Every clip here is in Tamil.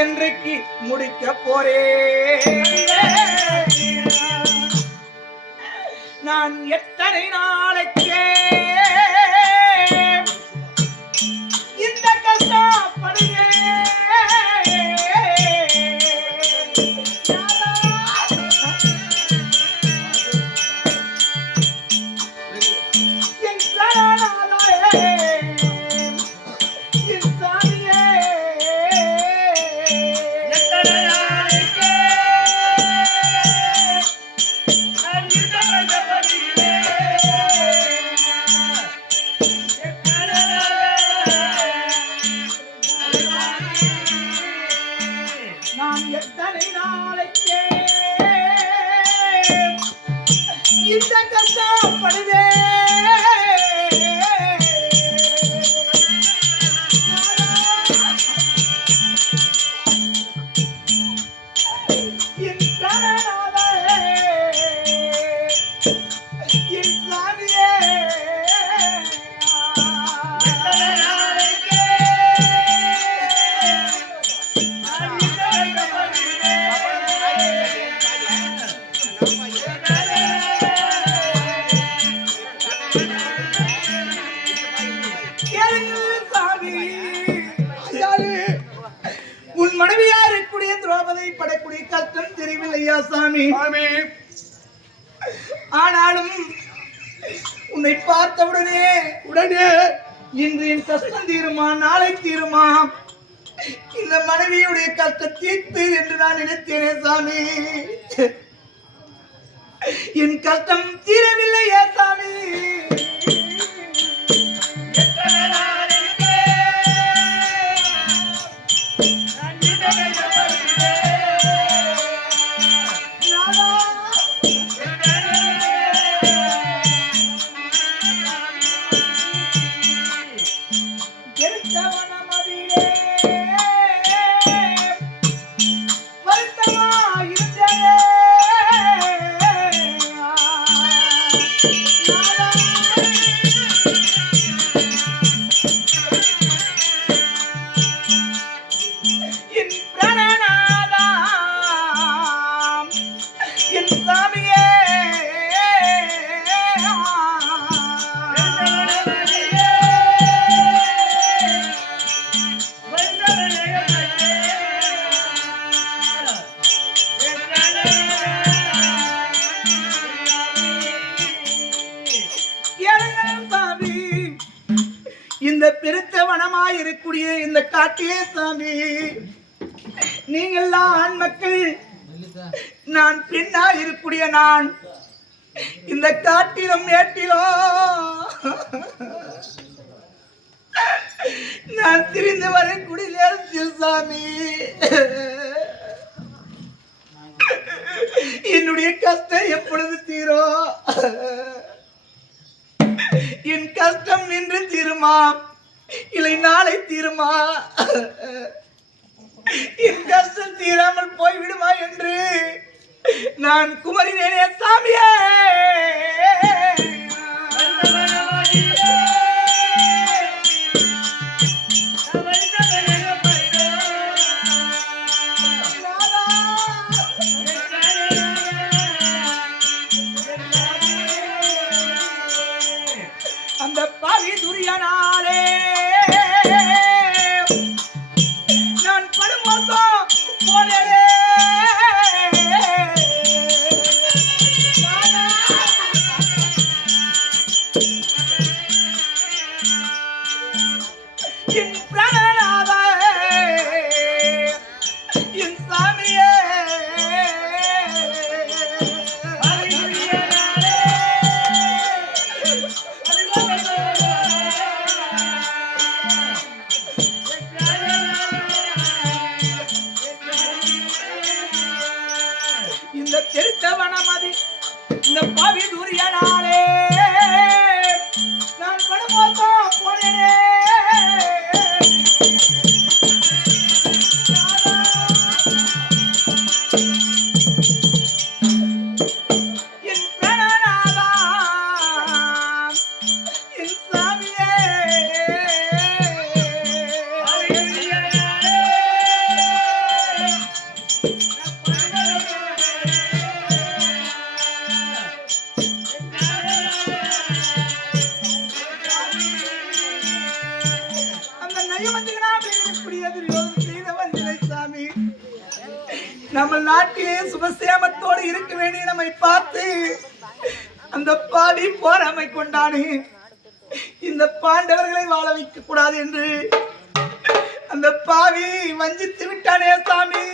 என்றைக்கு முடிக்க போறேன் நான் எத்தனை நாளைக்கே இந்த கஷ்டப்படுகிறேன் நான் எத்தனை நாளைக்கே இந்த கஷ்டப்படுவேன் என் பிராணநாதே என் சாமியே உன் மனைவியார் இருக்கக்கூடிய திரௌபதி படக்கூடிய கஷ்டம் தெரியவில்லையா சாமி? ஆனாலும் உன்னை பார்த்தவுடனே இன்று என் கஷ்டம் தீருமா, நாளை தீருமா, இந்த மனைவியுடைய கஷ்டம் தீர்த்து என்று நான் நினைத்தேனே சாமி. என் கஷ்டம் தீரவில்லையா சாமி? இந்த பெருத்த வனமாய் இருக்கக்கூடிய இந்த காட்டிலே சாமி, நீங்கள்லாம் ஆண் மக்கள், நான் பெண்ணா இருக்கக்கூடிய நான் இந்த காட்டிலும் ஏட்டிலும் நான் திரிந்து வரக்கூடிய நேரத்தில் சாமி என்னுடைய கஷ்டம் எப்பொழுது தீரும்? என் கஷ்டம் இன்று தீருமா, இல்லை நாளை தீருமா? என் கஷ்டம் தீராமல் போய்விடுமா என்று நான் குமரினேனே சாமியே. அந்த பாவி துரியனாலே நான் படுமோசம் போனேனே. என் பிராணநாதே என் சாமியே இந்த பெருத்தவனமதி இந்த பாவி துரியனாலே நான் படுமோசம் போனேனே. என் பிராணநாதா என் சாமியே சாமி. நம்ம நாட்டிலே சுபசேமத்தோடு இருக்க வேண்டிய நம்மை பார்த்து அந்த பாவி போராமை கொண்டானே, இந்த பாண்டவர்களை வாழ வைக்க கூடாது என்று அந்த பாவி வஞ்சித்து விட்டானே சாமி.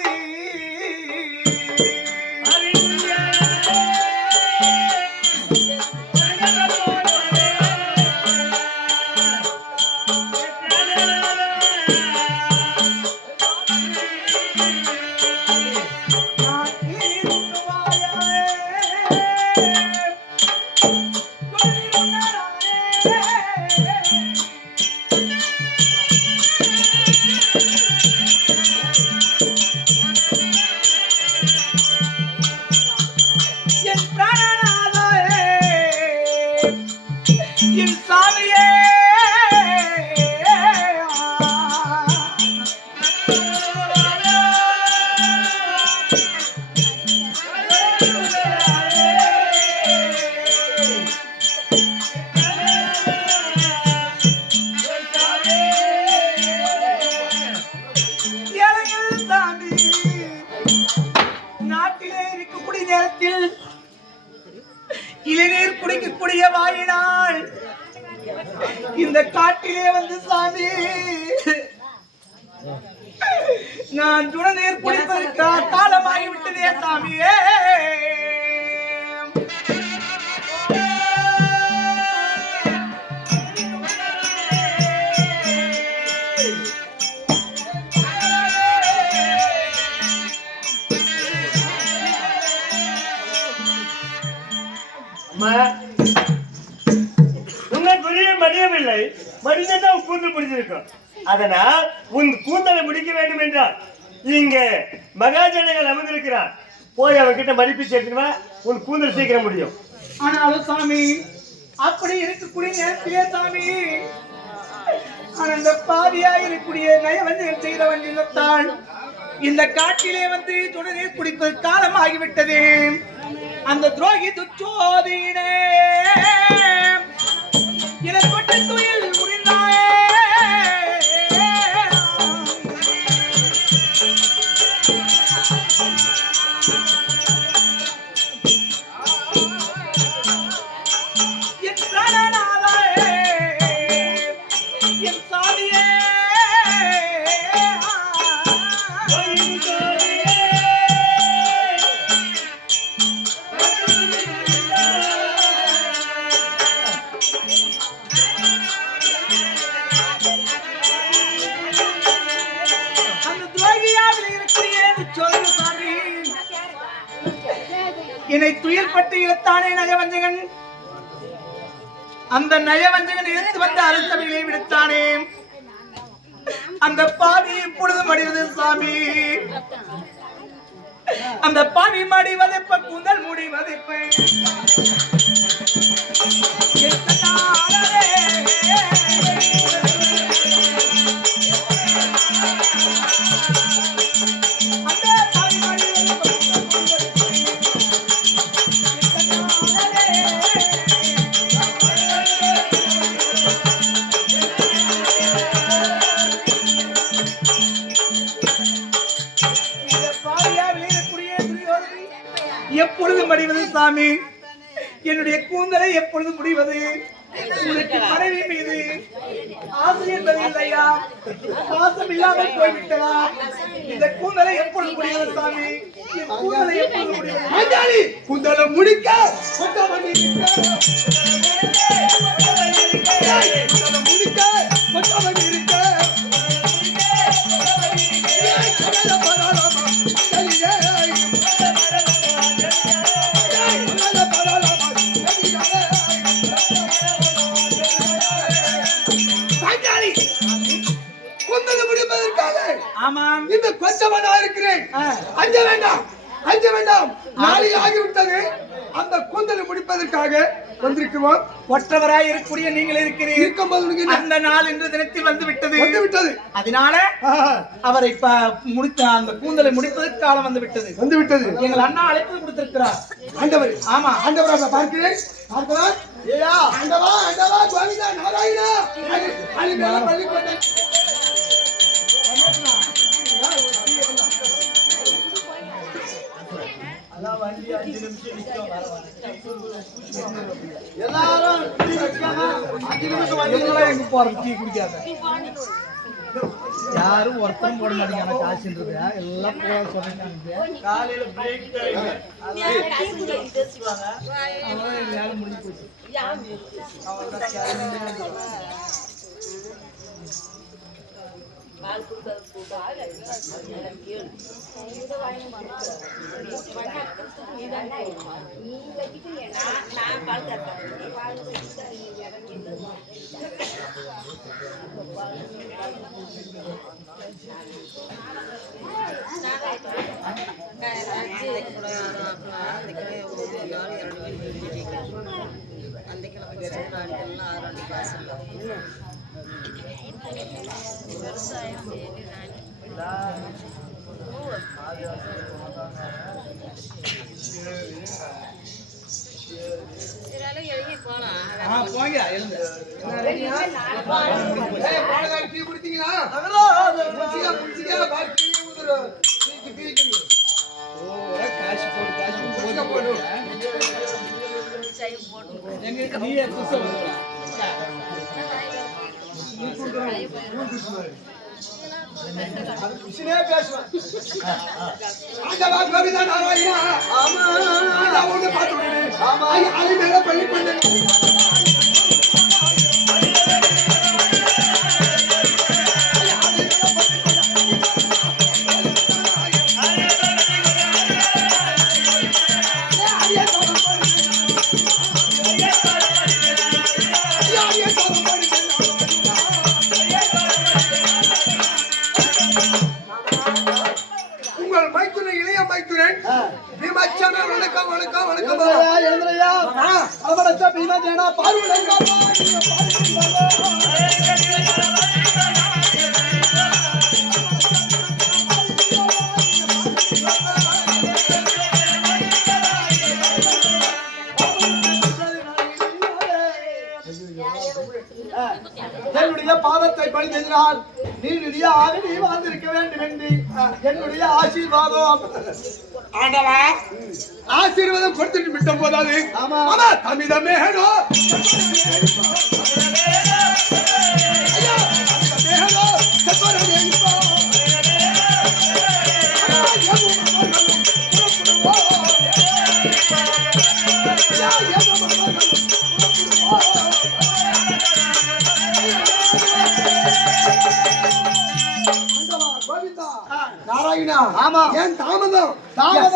இளநீர் குடிக்கக்கூடிய வாயினால் இந்த காட்டிலே வந்து சாமி நான் துணநீர் குடிப்பதற்கு காலமாகிவிட்டதே சாமியே. மடியவில்லை, மடிந்தான் கூந்தல் பிடிச்சிருக்கும். அதனால் உன் கூந்தலை முடிக்க வேண்டும் என்றால் இங்கே மகாஜனங்கள் அமர்ந்திருக்கிறார், போய் அவர்கிட்ட மடிப்பிச்சு எடுத்துனா உன் கூந்தல் சீக்கிரம் முடியும். ஆனாலும் சாமி அப்படி இருக்கக்கூடிய நேரத்திலே சாமி அந்த பாவியா இருக்கக்கூடிய நயவஞ்சகம் செய்தவன் இல்லத்தால் இந்த காட்டிலே வந்து துணநீர் குடிப்பது காலம் ஆகிவிட்டது. அந்த துரோகி துச்சோதினே கொட்ட துயில் உரிந்தாயே. என் பிராணநாதாயே, என் சாமியே, என்னை துயில் பட்டு இழுத்தானே நயவஞ்சகன். அந்த நயவஞ்சகன் இழுத்து வந்து அரசவையிலே விடுத்தானே. அந்த பாவி இப்பொழுது மடிவது சாமி. அந்த பாவி மடிவதைப்ப கூந்தல் முடிவதைப்ப எப்பொழுது மடிவது சாமி? என்னுடைய கூந்தலை எப்பொழுது முடிவது? உனக்கு மனைவி மீது ஆசை என்பது இல்லையா? பாசம் இல்லாமல் போய்விட்டதா? இந்த கூந்தலை எப்பொழுது முடிவது சாமி? கூந்தலை எப்பொழுது முடிவது? கூந்தலை முடிக்க இந்த கொஞ்சவனா இருக்கிறேன். அஞ்ச வேண்டாம், அஞ்ச வேண்டாம். நாளை ஆகிவிட்டது. அந்த கூந்தலை முடிப்பதற்காக வந்திருக்கிறோம். ஒற்றவராய் இருக்கக்கூடிய நீங்கள் இருக்கிறீர்கள். அந்த நாள் இன்று தினத்தில் வந்து விட்டது. அதனால அவரை முடித்த அந்த கூந்தலை முடிப்பதற்கு காலம் வந்து விட்டது. எங்கள் அண்ணா அழைப்பு கொடுத்திருக்கிறார். ஆண்டவர், ஆமா ஆண்டவராக பார்க்கிறேன். பார்க்கலாம். ஏயா ஆண்டவா, ஆண்டவா, கோவிந்தா, நாராயணா, அலி மேல பள்ளிக்கோட்டை எல்லாரும் டீ குடிக்காம 5 நிமிஷம் எங்கெல்லாம் எங்க போறது டீ குடிக்காத யாரும் ஒருத்தரும் போட மாட்டேங்க காசுன்றது எல்லாம் போக சொல்றீங்க காலையில பிரேக் வேலை முடிஞ்சு போச்சு போங்க எழுந்து டீ குடித்தீங்களா காசு போட்டு எங்க நீ புதுசா உங்கள் மைத்துனை இளைய மைத்துனன் பீமாச்சனா வணக்கம் வணக்கம் வணக்கம் எழுந்துறையா அவடச்சா பீமா ஜேனா பார்வலங்க என்னுடைய பாதத்தை பணிந்தால் நீ நிதியாக நீ வாழ்ந்திருக்க வேண்டும் என்று என்னுடைய ஆசீர்வாதம் ஆண்டவா ஆசீர்வாதம் கொடுத்துட்டு விட்ட போதாது ஆமா தமிழமே நாராயணா ஆமா ஏன் தாமதம்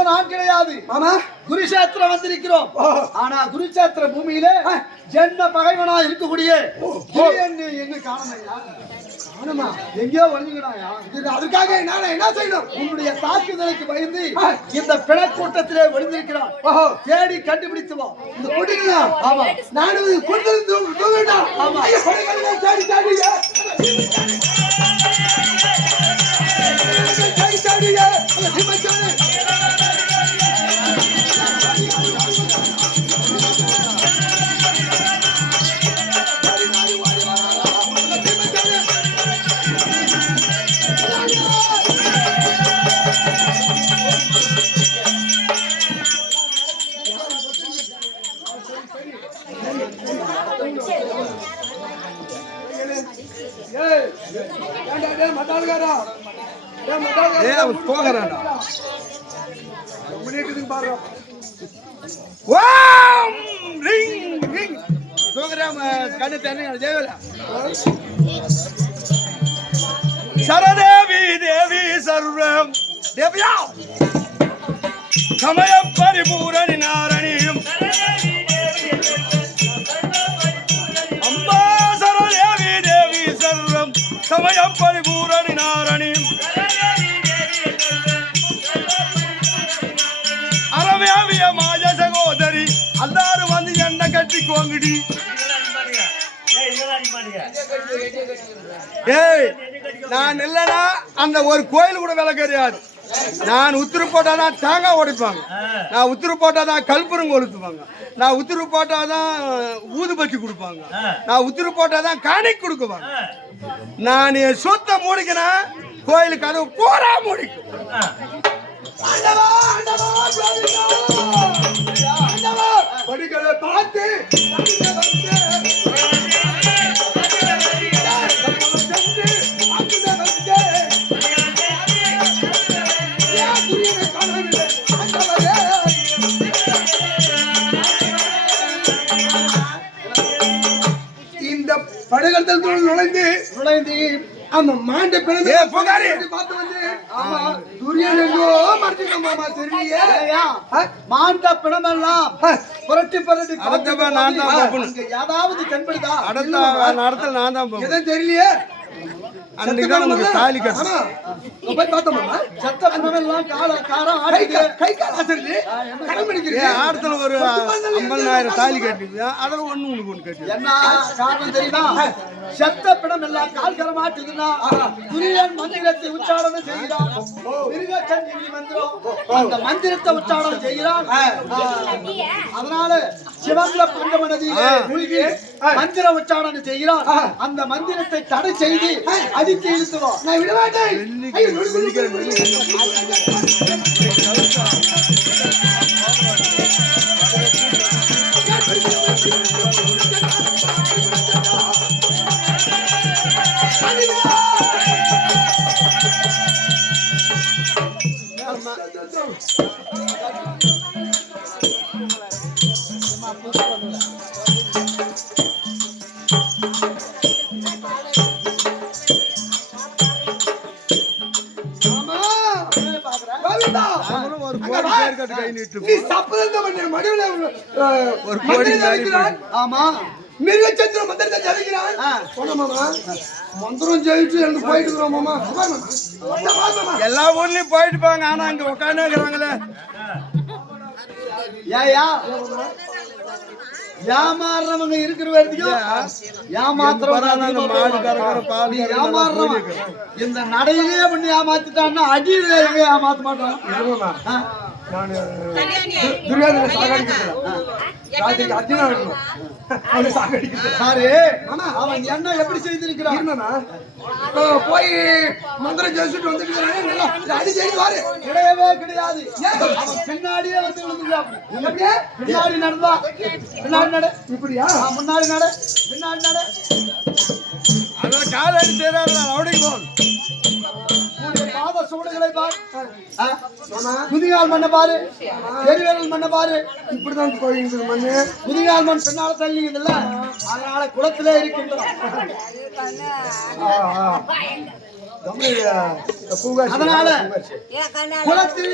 நான் கிடையாது ஆமா குருஷேத்திரம் வந்திருக்கிறோம் ஆனா குருஷேத்திர பூமியிலே ஜென்ம பகைவனா இருக்கக்கூடிய என்ன காணமையா ஆனமா எங்கேயோ வந்துக்கிறாயா அதுக்காக நான் என்ன செய்யணும் உன்னுடைய தாக்குதலுக்கு பயந்து இந்த பிணக்கூட்டத்திலே ஒளிந்திருக்கிறான் தேடி கண்டுபிடித்து வா இந்த கொடிகளா ஆமா நானும் கொண்டு தூங்கணும் ஆமா தேடி தேடி போகிறான் சரதேவி தேவி சர்வம் தேவியா சமய பரிபூரணி நாரணியும் அம்மா சரதேவி தேவி சர்வம் சமய பரிபூரணி நாரணியும் அரவேவிய மாஜ சகோதரி எல்லாரும் வந்து என்ன கட்டிக்கோங்கடி ஏய் நான் இல்லனா அந்த ஒரு கோயில் கூட விலை கிடையாது. நான் உத்தரவு போட்டாதான் தேங்காய் உடைப்பாங்க, நான் உத்தரவு போட்டாதான் கல்புரம் கொளுத்துவாங்க, நான் உத்தரவு போட்டாதான் ஊதுபத்தி கொடுப்பாங்க, நான் உத்தரவு போட்டாதான் காணி கொடுக்குவாங்க. நான் என் சொத்தை மூடிக்கினா கோயிலுக்கு கதவு பூரா மூடிக்கும். அந்த மாண்ட பிணமே புகாரி பார்த்து வந்து ஆமா துரியனோ மறந்துட்டோம் மாமா தெரியலையே மாண்ட பிணமெல்லாம் புரட்டி புரட்டி அடுத்த நான் தான் பாப்பணும் ஏதாவது தென்படுதா அடுத்த நடத்தல நான் தான் பாப்பணும் எதுவும் தெரியலையே அன்னைக்கு தான் நமக்கு தாலி கட்டணும் போய் பார்த்தோமா சத்த பிணமெல்லாம் காரம் கை கால் அசரிச்சு கடன் பண்ணிக்கிறேன் ஆடத்துல ஒரு 50000 தாலி கட்டிருக்கா அதுல ஒண்ணு கட்டி என்ன காரணம் தெரியுமா சத்த பிணம் எல்லாம் கால்கரம் ஆட்டுதுன்னா துரியன் மந்திரத்தை உச்சாரணம் செய்கிறான் மிருக சஞ்சீவி மந்திரம் அந்த மந்திரத்தை உச்சாரணம் செய்கிறான் அதனால சிவந்த பஞ்சமனதி மூழ்கி மந்திர உச்சாரணம் செய்கிறான் அந்த மந்திரத்தை தடை செய்து அடித்து இழுத்துவோம் நான் விட மாட்டேன் நீ சப்பதம் பண்ண மடுவுல ஒரு கோடி ஆமா மிருகச்சந்திர மந்திரத்தை ஜெயிக்கிறான் சொன்ன மாமா மந்திரம் ஜெயிச்சு எனக்கு போயிட்டு இருக்கிறோம் மாமா எல்லா ஊர்லயும் போயிட்டு போங்க ஆனா அங்க உட்காந்து இருக்கிறாங்களே ஏயா ஏமாறுறவங்க இருக்கிற வரைக்கும் ஏமாத்துறவங்க இந்த நடையிலேயே பண்ணி ஏமாத்திட்டான்னா அடியிலே எங்க ஏமாத்த மாட்டோம் துரியோதன சாரு அவன் என்ன எப்படி செய்திருக்கிறான் போய் மந்திரம் ஜெயிச்சுட்டு வந்துட்டு அடி செய்வாரு கிடையவே கிடையாது அவன் பின்னாடியே வந்து விழுந்துருக்கான் பின்னாடி நடந்தா பின்னாடி நட இப்படியா முன்னாடி நட பின்னாடி நட அதான் கால் அடி செய்யறாரு அவடைக்கு போன் பாத சூடுகளை பார் முதுகால் மண்ண பாரு பெருவேரல் மண்ண பாரு இப்படிதான் கோயில் மண்ணு முதுகால் மண் பின்னால தள்ளிங்கல்ல அதனால குளத்திலே இருக்கின்றோம் அதனால குளத்தில்